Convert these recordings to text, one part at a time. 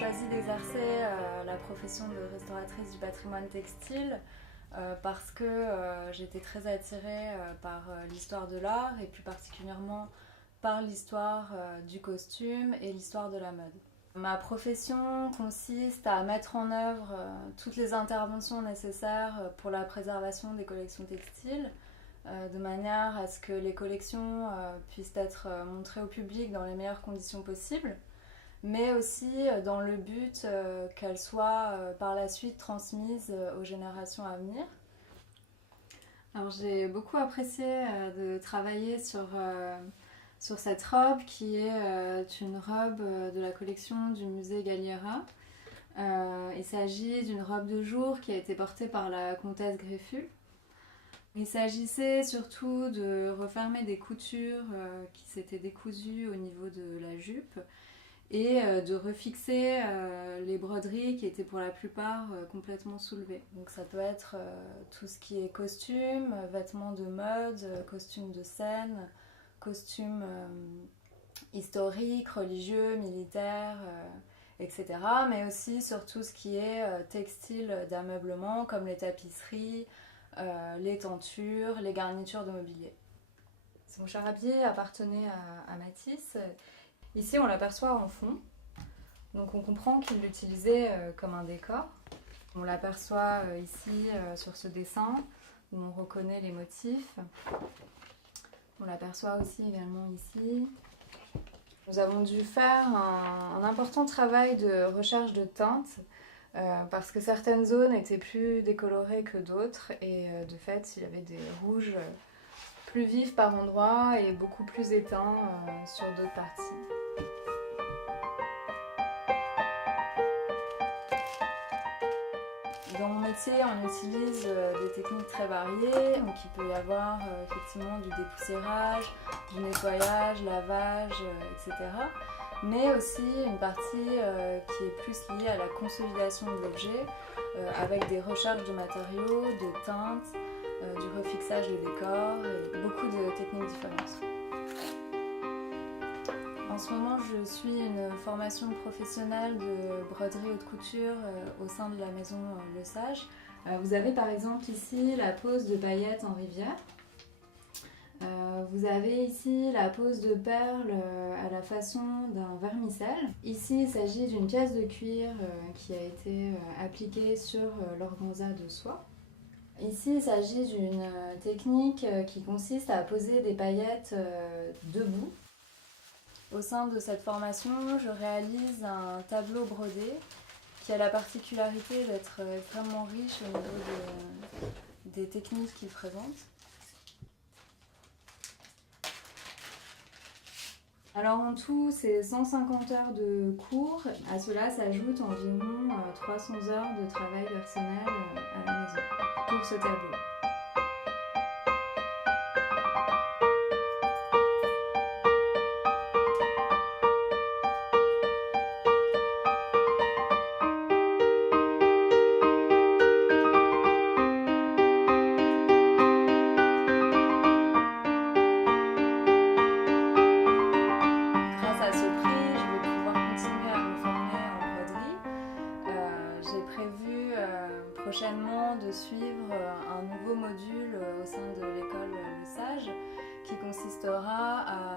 choisi d'exercer la profession de restauratrice du patrimoine textile parce que j'étais très attirée par l'histoire de l'art et plus particulièrement par l'histoire du costume et l'histoire de la mode. Ma profession consiste à mettre en œuvre toutes les interventions nécessaires pour la préservation des collections textiles, de manière à ce que les collections puissent être montrées au public dans les meilleures conditions possibles, mais aussi dans le but qu'elles soient par la suite transmises aux générations à venir. Alors j'ai beaucoup apprécié de travailler sur cette robe qui est une robe de la collection du musée Galliera. Il s'agit d'une robe de jour qui a été portée par la comtesse Greffulh. Il s'agissait surtout de refermer des coutures qui s'étaient décousues au niveau de la jupe et de refixer les broderies qui étaient pour la plupart complètement soulevées. Donc ça peut être tout ce qui est costumes, vêtements de mode, costumes de scène, costumes historiques, religieux, militaires, etc. Mais aussi sur tout ce qui est textile d'ameublement comme les tapisseries, les tentures, les garnitures de mobilier. Mon charabia appartenait à Matisse. Ici on l'aperçoit en fond, donc on comprend qu'il l'utilisait comme un décor. On l'aperçoit ici sur ce dessin où on reconnaît les motifs. On l'aperçoit aussi également ici. Nous avons dû faire un important travail de recherche de teintes parce que certaines zones étaient plus décolorées que d'autres et de fait il y avait des rouges plus vifs par endroits et beaucoup plus éteints sur d'autres parties. Dans mon métier, on utilise des techniques très variées, donc il peut y avoir effectivement du dépoussiérage, du nettoyage, lavage, etc. Mais aussi une partie qui est plus liée à la consolidation de l'objet, avec des recherches de matériaux, de teintes, du refixage de décors et beaucoup de techniques différentes. En ce moment, je suis une formation professionnelle de broderie haute couture au sein de la maison Le Sage. Vous avez par exemple ici la pose de paillettes en rivière. Vous avez ici la pose de perles à la façon d'un vermicelle. Ici, il s'agit d'une pièce de cuir qui a été appliquée sur l'organza de soie. Ici, il s'agit d'une technique qui consiste à poser des paillettes debout. Au sein de cette formation, je réalise un tableau brodé qui a la particularité d'être extrêmement riche au niveau des techniques qu'il présente. Alors en tout, c'est 150 heures de cours. À cela s'ajoute environ 300 heures de travail personnel à la maison pour ce tableau. Prochainement de suivre un nouveau module au sein de l'école Le Sage qui consistera à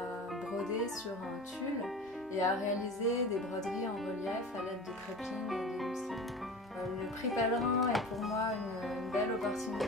broder sur un tulle et à réaliser des broderies en relief à l'aide de crépines et de mousseline. Le prix Pellerin est pour moi une belle opportunité